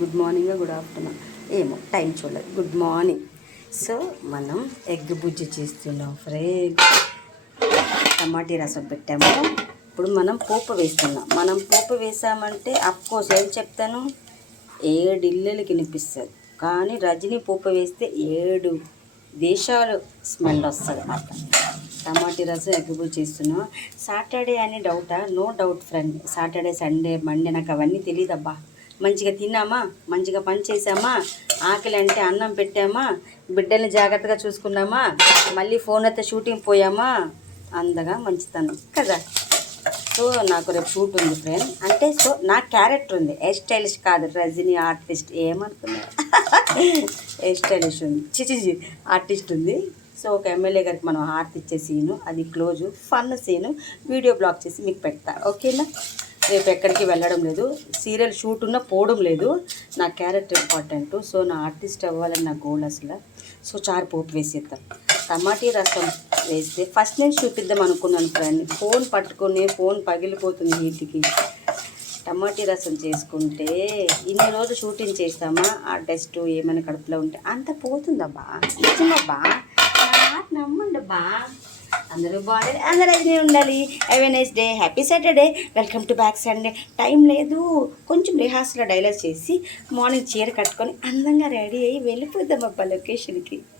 Good morning good afternoon ఏమో time చూడలేదు. Good morning. So మనం ఎగ్ బుజ్జి చేస్తున్నాం ఫ్రెండ్స్. టమాటీ రసం పెట్టాము. ఇప్పుడు మనం పోపు వేస్తున్నాం. మనం పోపు వేసామంటే అఫ్కోర్స్ ఏం చెప్తాను, 7 ఇళ్ళకి వినిపిస్తుంది. కానీ రజనీ పోపు వేస్తే 7 దేశాలు స్మెల్ వస్తుంది అన్నమాట. టమాటీ రసం ఎగ్ బుజ్జి చేస్తున్నాం. సాటర్డే అని డౌటా? No doubt friend. Saturday Sunday Monday నాకు అవన్నీ తెలియదబ్బా. మంచిగా తిన్నామా, మంచిగా పని చేసామా, ఆకలి అంటే అన్నం పెట్టామా, బిడ్డల్ని జాగ్రత్తగా చూసుకున్నామా, మళ్ళీ ఫోన్ అయితే షూటింగ్ పోయామా, అందగా మంచితనం కదా. సో నాకు రేపు షూట్ ఉంది ఫ్రెండ్. అంటే సో నా క్యారెక్టర్ ఉంది, హెయిర్ స్టైలిష్ కాదు, రజనీ ఆర్టిస్ట్. ఏమనుకున్నా హెయిర్ స్టైలిష్ ఉంది, చిచి ఆర్టిస్ట్ ఉంది. సో ఒక ఎమ్మెల్యే గారికి మనం హారతి ఇచ్చే సీను, అది close fun scene, video blog చేసి మీకు పెడతా. ఓకేనా? రేపు ఎక్కడికి వెళ్ళడం లేదు, సీరియల్ షూట్ ఉన్నా పోవడం లేదు. నా క్యారెక్టర్ ఇంపార్టెంట్. సో నా ఆర్టిస్ట్ అవ్వాలని నా గోల్ అసలు. సో చారు పోపు వేసేద్దాం. టమాటీ రసం వేస్తే ఫస్ట్ నేను చూపిద్దాం అనుకున్నాను ఫ్రెండ్. ఫోన్ పట్టుకుని ఫోన్ పగిలిపోతుంది హీట్కి. టమాటీ రసం చేసుకుంటే ఇన్ని రోజులు షూటింగ్ చేస్తామా, ఆ డస్ట్ ఏమైనా కడుపులో ఉంటే అంత పోతుందబ్బా. నిజమబ్బా, నమ్మండి బా. అందరూ బాగుండాలి, అందరూ అయితే ఉండాలి. Have a nice day, happy Saturday, welcome to back Sunday. Time లేదు, కొంచెం రిహార్సల్ డైలాగ్ చేసి మార్నింగ్ చీర కట్టుకొని అందంగా రెడీ అయ్యి వెళ్ళిపోద్దాం అబ్బా లొకేషన్కి.